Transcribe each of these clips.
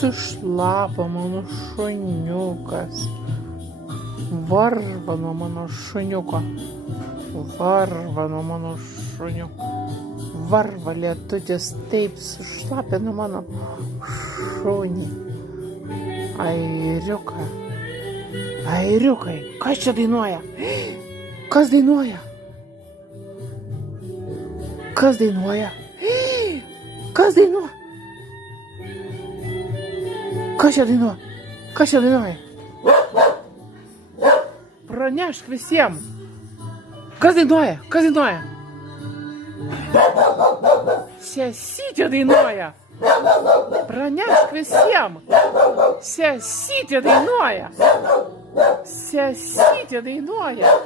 sušlapo mano šuniukas. Varva nuo mano šuniuko. Varva nuo mano šuniuko. Varva lietutis taip sušlapino mano šunį. Airiuka. Airiukai, kas čia dainuoja? Kas dainuoja? Kas dainuoja? Kas dainuoja? Kas čia dainuoja? Kas čia dainuoja? Pranešk visiems. Kas dainuoja? Kas dainuoja? Sesytė dainuoja. Pranešk visiems. Sesytė dainuoja. Sesytė dainuoja.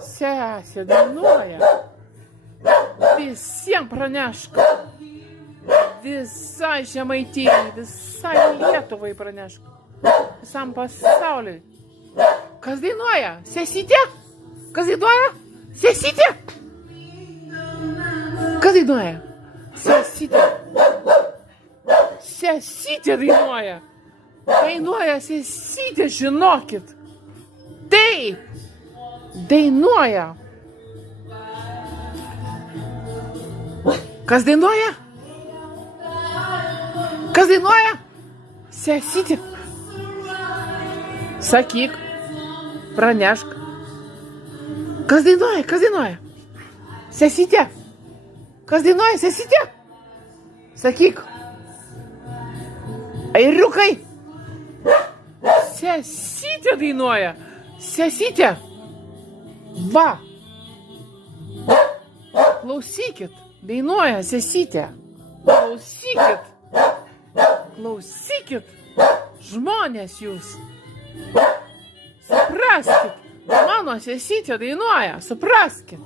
Sesė dainuoja. Visiems pranešk. Visai Žemaitijai, visai Lietuvai pranešk. Visam pasauliui. Kas dainuoja? Sesytė? Kas dainuoja? Sesytė? Kas dainuoja? Sesytė. Sesytė dainuoja. Dainuoja sesytė, žinokit. Taip. Dainuoja. Kas dainuoja? Kas dainuoja? Sesytė. Sakyk. Pranešk. Kas dainuoja? Kas dainuoja? Sesytė. Kas dainuoja? Sesytė. Sakyk. Airiukai. Sesytė dainuoja. Sesytė. Va. Klausykit. Dainuoja sesytė. Klausykit. Klausykit. Žmonės jūs. Supraskit. Mano sesytė dainuoja. Supraskit.